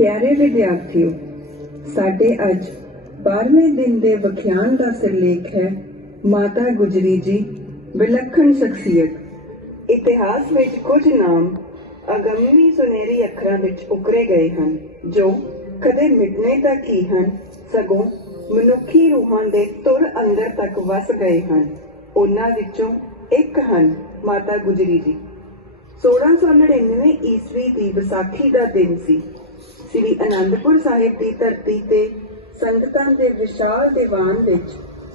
ਪਿਆਰੇ ਵਿਦਿਆਰਥੀਓ ਸਾਡੇ ਅੱਜ 12ਵੇਂ ਦਿਨ ਦੇ ਵਿਖਿਆਨ ਦਾ ਸਿਰਲੇਖ ਹੈ ਮਾਤਾ ਗੁਜਰੀ ਜੀ ਵਿਲੱਖਣ ਸ਼ਖਸੀਅਤ ਇਤਿਹਾਸ ਵਿੱਚ ਕੁਝ ਨਾਮ ਅਗੰਮੀ ਸੁਨਹਿਰੀ ਅੱਖਰਾਂ ਵਿੱਚ ਉਕਰੇ ਗਏ ਹਨ ਜੋ ਕਦੇ ਮਿਟਨੇ ਤਾਂ ਕੀ ਹਨ ਸਗੋਂ ਮਨੁੱਖੀ ਰੂਹਾਂ ਦੇ ਤੁਰ ਅੰਦਰ ਤੱਕ ਵਸ ਗਏ ਹਨ ਉਹਨਾਂ ਵਿੱਚੋਂ ਇੱਕ ਹਨ ਮਾਤਾ ਗੁਜਰੀ ਜੀ 1699 ਈਸਵੀ ਦੀ ਵਿਸਾਖੀ ਦਾ ਦਿਨ ਸੀ ਸ੍ਰੀ ਅਨੰਦਪੁਰ ਸਾਹਿਬ ਦੀ ਧਰਤੀ ਤੇ ਸੰਗਤਾਂ ਦੇ ਵਿਸ਼ਾਲ ਦੀਵਾਨ ਵਿੱਚ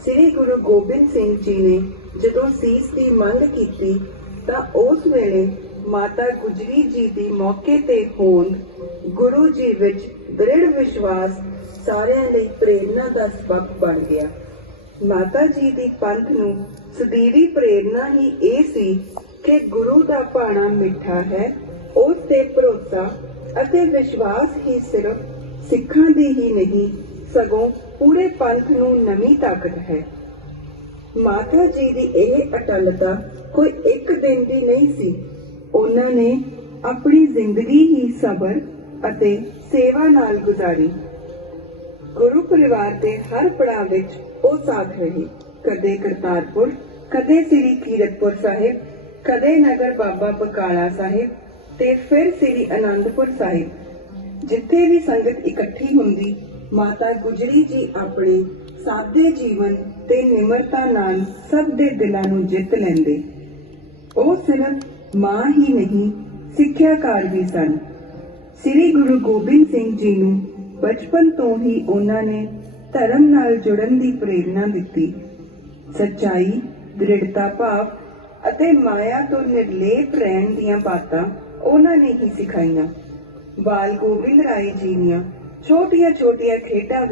ਸ੍ਰੀ ਗੁਰੂ ਗੋਬਿੰਦ ਸਿੰਘ ਜੀ ਨੇ ਜਦੋਂ ਸੀਸ ਦੀ ਮੰਗ ਕੀਤੀ ਤਾਂ ਉਸ ਵੇਲੇ ਮਾਤਾ ਗੁਜਰੀ ਜੀ ਦੀ ਮੌਕੇ ਤੇ ਹੋਂਦ ਗੁਰੂ ਜੀ ਵਿੱਚ ਦ੍ਰਿੜ ਵਿਸ਼ਵਾਸ ਸਾਰਿਆਂ ਲਈ ਪ੍ਰੇਰਣਾ ਦਾ ਸਬਕ ਬਣ ਗਿਆ ਮਾਤਾ ਜੀ ਦੀ ਪੰਥ ਨੂੰ ਸਦੀਵੀ ਪ੍ਰੇਰਣਾ ਹੀ ਇਹ ਸੀ ਕਿ ਗੁਰੂ ਦਾ ਪਾਣਾ ਮਿੱਠਾ ਹੈ ਉਸ ਤੇ ਭਰੋਸਾ ਅਤੇ ਵਿਸ਼ਵਾਸ ਹੀ ਸਿਰਫ ਸਿੱਖਾਂ ਦੀ ਹੀ ਨਹੀਂ ਸਗੋਂ ਪੂਰੇ ਪੰਥ ਨੂੰ ਨਵੀਂ ਤਾਕਤ ਹੈ ਮਾਤਾ ਜੀ ਦੀ ਇਹ ਅਟਲਤਾ ਕੋਈ ਇੱਕ ਦਿਨ ਦੀ ਨਹੀਂ ਸੀ ਉਹਨਾਂ ਨੇ ਆਪਣੀ ਜ਼ਿੰਦਗੀ ਹੀ ਸਬਰ ਅਤੇ ਸੇਵਾ ਨਾਲ ਗੁਜ਼ਾਰੀ ਗੁਰੂ ਪਰਿਵਾਰ ਦੇ ਹਰ ਪੜਾਅ ਵਿੱਚ ਉਹ ਸਾਥ ਰਹੀ ਕਦੇ ਕਰਤਾਰਪੁਰ ਕਦੇ ਸ੍ਰੀ ਕੀਰਤਪੁਰ ਸਾਹਿਬ ਕਦੇ ਨਗਰ ਬਾਬਾ ਬਕਾਲਾ ਸਾਹਿਬ ਤੇ ਫਿਰ ਸ੍ਰੀ ਅਨੰਦਪੁਰ ਸਾਹਿਬ ਜਿੱਥੇ ਵੀ ਸੰਗਤ ਇਕੱਠੀ ਹੁੰਦੀ ਮਾਤਾ ਗੁਜਰੀ ਜੀ ਆਪਣੇ ਸਾਦੇ ਜੀਵਨ ਤੇ ਨਿਮਰਤਾ ਨਾਲ ਸਭ ਦੇ ਦਿਲਾਂ ਨੂੰ ਜਿੱਤ ਲੈਂਦੇ ਉਹ ਸਿਰਫ ਮਾਂ ਹੀ ਨਹੀਂ ਸਿੱਖਿਆਕਾਰ ਵੀ ਸਨ ਸ੍ਰੀ ਗੁਰੂ ਗੋਬਿੰਦ ਸਿੰਘ ਜੀ ਨੂੰ ਬਚਪਨ ਤੋਂ ਹੀ ਉਹਨਾਂ ਨੇ ਧਰਮ ਨਾਲ ਜੁੜਨ ਦੀ ਪ੍ਰੇਰਣਾ ਦਿੱਤੀ ਸੱਚਾਈ ਦ੍ਰਿੜਤਾ ਭਾਵ ਅਤੇ ਮਾਇਆ ਤੋਂ ਨਿਰਲੇਪ ਰਹਿਣ ਦੀਆਂ ਬਾਤਾਂ ਉਹਨਾਂ ਨੇ ਹੀ ਸਿਖਾਈਆਂ ਬਾਲ ਗੋਬਿੰਦ ਰਾਏ ਜੀ ਦੀਆਂ ਛੋਟੀਆਂ ਛੋਟੀਆਂ ਖੇਡਾਂ